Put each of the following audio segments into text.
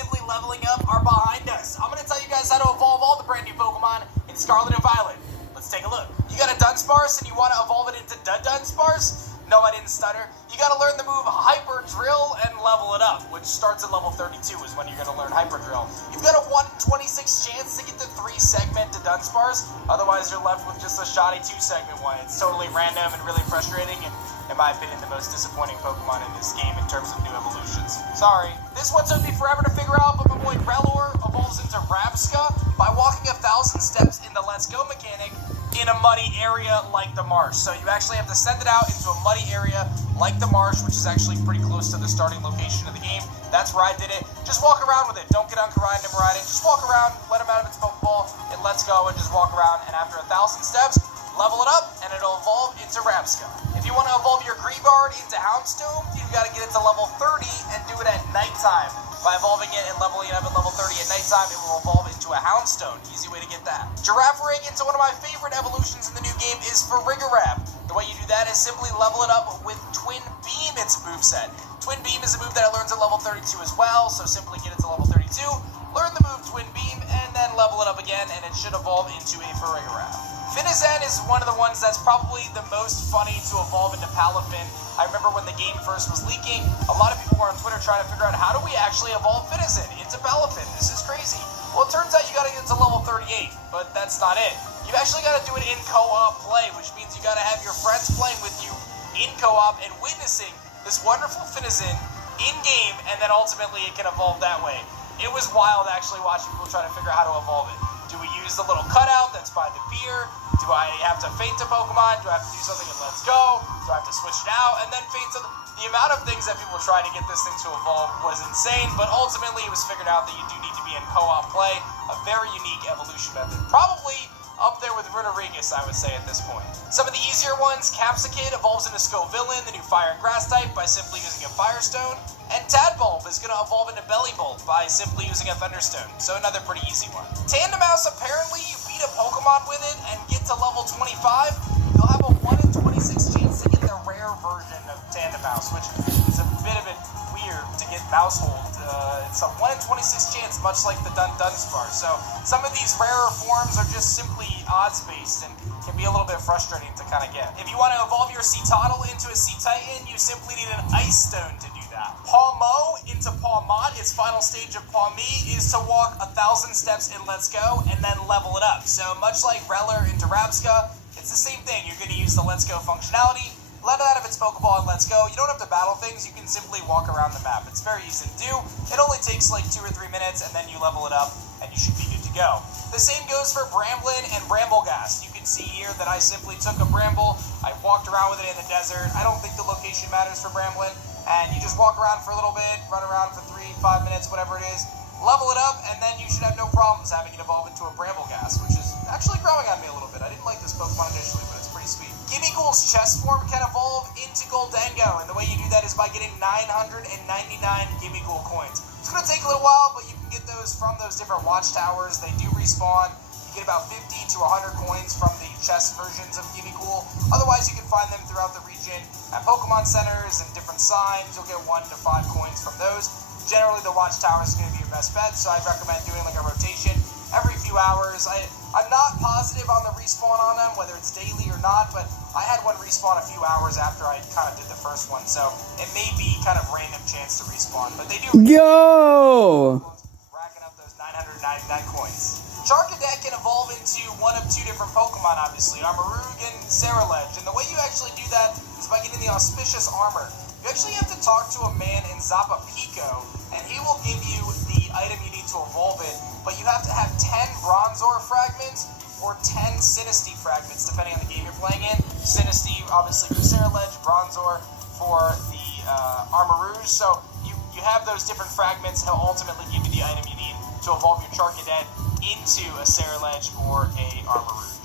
simply leveling up are behind us. I'm going to tell you guys how to evolve all the brand new Pokemon in Scarlet and Violet. Let's take a look. You got a Dunsparce and you want to evolve it into Dunsparce? No, I didn't stutter. You got to learn the move Hyper Drill and level it up, which starts at level 32 is when you're going to learn Hyper Drill. You've got a 1 in 26 chance to get the 3-segment to Dunsparce. Otherwise, you're left with just a shoddy 2-segment one. It's totally random and really frustrating, and in my opinion, the most disappointing Pokemon in this game in terms of new evolutions. Sorry. This one took me forever to figure out, but my boy Relor evolves into Rabsca by walking 1,000 steps in the Let's Go mechanic in a muddy area like the marsh. So you actually have to send it out into a muddy area like the marsh, which is actually pretty close to the starting location of the game. That's where I did it. Just walk around with it. Don't get on Karide and ride it. Just walk around, let him out of its Pokeball, and let's go, and just walk around. And after 1,000 steps, level it up, and it'll evolve into Rabsca. If you want to evolve your Greabard into Houndstone, you've got to get it to level 30 and do it at nighttime. By evolving it and leveling it up at level 30 at nighttime, it will evolve into a Houndstone. Easy way to get that. Giraffe Rig into one of my favorite evolutions in the new game is Farigiraf. The way you do that is simply level it up with Twin Beam, its moveset. Twin Beam is a move that it learns at level 32 as well, so simply get it to level 32, learn the move Twin Beam, and then level it up again, and it should evolve into a Farigiraf. Finizen is one of the ones that's probably the most funny to evolve into Palafin. I remember when the game first was leaking, a lot of people were on Twitter trying to figure out how do we actually evolve Finizen into Palafin? This is crazy. Well, it turns out you gotta get to level 38, but that's not it. You actually gotta do it in co-op play, which means you gotta have your friends playing with you in co-op and witnessing this wonderful Finizen in-game, and then ultimately it can evolve that way. It was wild actually watching people try to figure out how to evolve it. Do we use the little cutout that's by the beer? Do I have to feint a Pokemon? Do I have to do something in Let's Go? Do I have to switch it out and then feint something? The amount of things that people tried to get this thing to evolve was insane, but ultimately it was figured out that you do need to be in co-op play, a very unique evolution method. Probably up there with Runerigus, I would say at this point. Some of the easier ones, Capsicid evolves into Scovillain, the new Fire and Grass type, by simply using a Firestone. And Tadbulb is going to evolve into Bellybolt by simply using a Thunderstone, so another pretty easy one. Tandemaus, apparently you beat a Pokemon with it and get to level 25, you'll have a 1 in 26 chance to get the rare version of Tandemaus, which is a bit of it weird to get Mousehold. It's a 1 in 26 chance, much like the Dunsparce. So some of these rarer forms are just simply odds-based and can be a little bit frustrating to kind of get. If you want to evolve your Seatottle into a Sea-Titan, you simply need an Ice Stone to do that. Pawmo into Pawmot, its final stage of Pawmi, is to walk 1,000 steps in Let's Go and then level it up. So much like Relor into Rabsca, it's the same thing. You're going to use the Let's Go functionality, let it out of its Pokeball and let's go. You don't have to battle things, you can simply walk around the map. It's very easy to do. It only takes like 2 or 3 minutes and then you level it up and you should be good to go. The same goes for Bramblin and Brambleghast. You can see here that I simply took a Bramble, I walked around with it in the desert. I don't think the location matters for Bramblin, and you just walk around for a little bit, run around for 3-5 minutes, whatever it is, level it up, and then you should have no problems having it evolve into a Brambleghast, which is actually growing on me a little bit. I didn't like this Pokemon initially, but it's pretty sweet. Gimmighoul's chest form can evolve into Goldengo, and the way you do that is by getting 999 Gimmighoul coins. It's going to take a little while, but you can get those from those different watchtowers. They do respawn. You get about 50 to 100 coins from the chest versions of Gimmighoul. Otherwise, you can find them throughout the region at Pokemon centers and different signs. You'll get 1 to 5 coins from those. Generally, the watchtower is going to be your best bet, so I'd recommend doing like a rotation every few hours. I'm not positive on the respawn on them, whether it's daily or not, but I had one respawn a few hours after I kind of did the first one, so it may be kind of random chance to respawn, but they do. Yo! Racking up those 999 coins. Charcadet can evolve into one of 2 different Pokemon, obviously, Armarouge and Ceruledge, and the way you actually do that is by getting the Auspicious Armor. You actually have to talk to a man in Zappa Pico, and he will give you the item you need to evolve it, but you have to have 10 Bronzor fragments or 10 Sinistea fragments, depending on the game you're playing in. Sinistea, obviously, for Ceruledge, Bronzor for the Armarouge, so you have those different fragments, he'll ultimately give you the item you need to evolve your Charcadet into a Ceruledge or a Armarouge.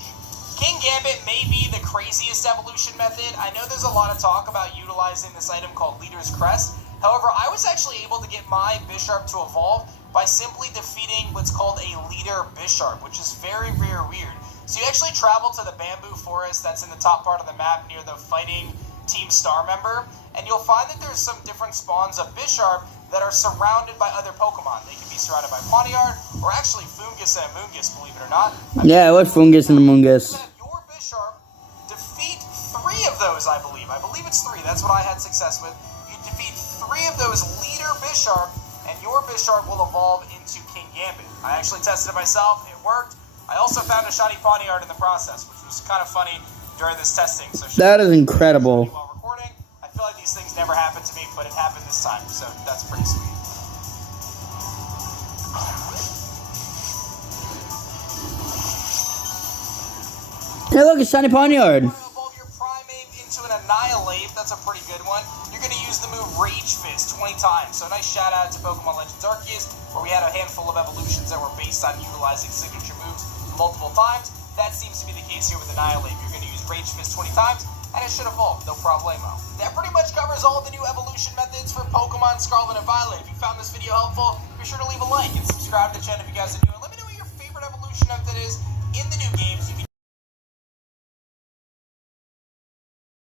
King Gambit may be the craziest evolution method. I know there's a lot of talk about utilizing this item called Leader's Crest. However, I was actually able to get my Bisharp to evolve by simply defeating what's called a Leader Bisharp, which is very, very weird. So you actually travel to the Bamboo Forest that's in the top part of the map near the Fighting Team Star member, and you'll find that there's some different spawns of Bisharp that are surrounded by other Pokemon. They can be surrounded by Pawniard, or actually Fungus and Amoonguss, believe it or not. Yeah, what Fungus and Amoonguss? Your Bisharp defeat 3 of those, I believe. I believe it's 3. That's what I had success with. You defeat 3 of those leader Bisharp, and your Bisharp will evolve into King Gambit. I actually tested it myself. It worked. I also found a shiny Pawniard in the process, which was kind of funny during this testing. So that is incredible. While recording, I feel like these things never happened to me, but it happened this time, so that's pretty sweet. Hey, look, it's shiny Pawniard. Evolve your Primeape into an Annihilate. That's a pretty good one. You're going to use the move Rage Fist 20 times. So nice shout out to Pokemon Legends Arceus, where we had a handful of evolutions that were based on utilizing signature moves multiple times. That seems to be the case here with Annihilate. You're going to use Rage Fist 20 times, and it should evolve, no problemo. That pretty much covers all of the new evolution methods for Pokemon Scarlet and Violet. If you found this video helpful, be sure to leave a like and subscribe to the channel if you guys are new.